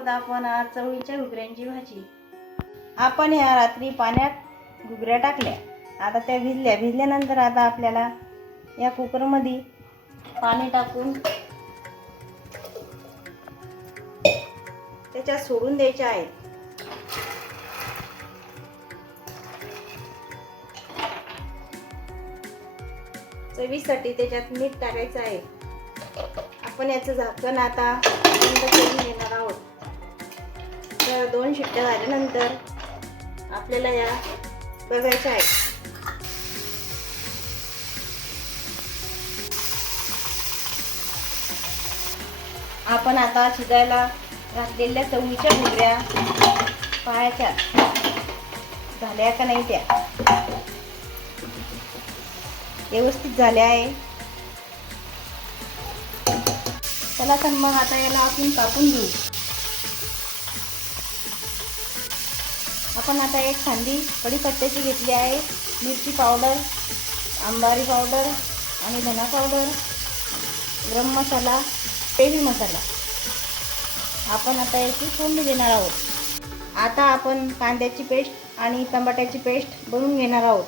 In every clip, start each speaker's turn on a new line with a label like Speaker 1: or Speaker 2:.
Speaker 1: आहोत आपण आज चवळीच्या घुगऱ्यांची भाजी. आपण ह्या रात्री पाण्यात घुगऱ्या टाकल्या. आता त्या भिजल्या. भिजल्यानंतर आता आपल्याला या कुकरमध्ये पाणी टाकून त्याच्यात सोडून द्यायच्या आहेत चवीसाठी त्याच्यात मीठ टाकायचं आहे. आपण याचं झाकण आता बंद करून घेणार आहोत. तर दोन शिट्ट्या झाल्यानंतर आपल्याला या बघायच्या आहेत. आपण आता शिजायला घातलेल्या चवळीच्या घुगऱ्या पाहायच्या झाल्या का नाही त्या? व्यवस्थित झाल्या आहे. चला तर मग आता याला आपण कापून घेऊ. आपण आता एक खांदी कढीपत्त्याची घेतली आहे. मिरची पावडर आंबारी पावडर आणि धना पावडर गरम मसाला पेरी मसाला. आपण आता याची फोडणी देणार आहोत. आता आपण कांद्याची पेस्ट आणि टमाट्याची पेस्ट बनवून घेणार आहोत.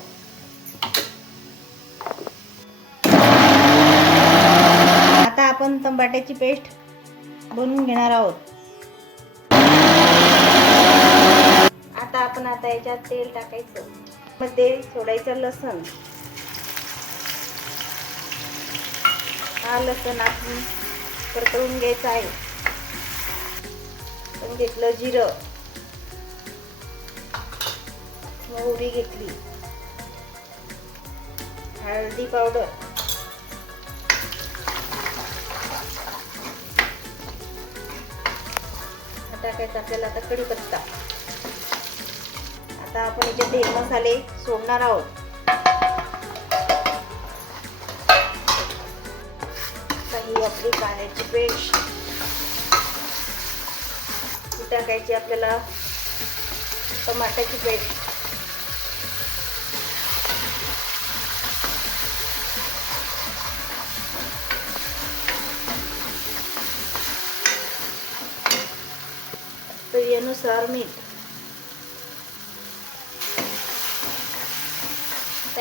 Speaker 1: आता आपण टमाट्याची पेस्ट बनवून घेणार आहोत. आता आता याच्यात तेल टाकायचं. मध्ये सोडायचं लसण. हा लसण आपण परतवून घ्यायचा आहे. पण घेतलं जिरं. मोहरी घेतली. हळदी पावडर. टाकायचा आपल्याला आता कढीपत्ता. आता आपण याच्यात हे मसाले सोडणार आहोत. काही आपली पाण्याची पेस्ट. ही टाकायची आपल्याला टमाट्याची पेस्ट. चवीनुसार मीठ.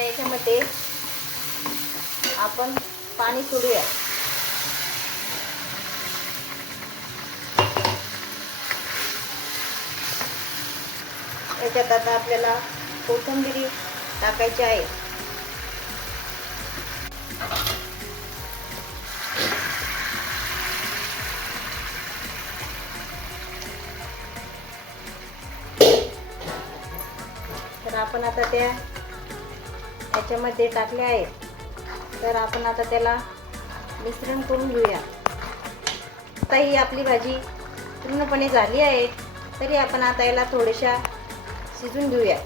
Speaker 1: आता याच्यामध्ये आपण पाणी सोडूया. याच्यात आता आपल्याला कोथिंबिरी टाकायची आहे. तर आपण आता त्या याच्यामध्ये टाकले आहेत. तर आपण आता त्याला मिश्रण करून घेऊया. आता ही आपली भाजी पूर्णपणे झाली आहे. तरी आपण आता याला थोड्याशा शिजून घेऊया.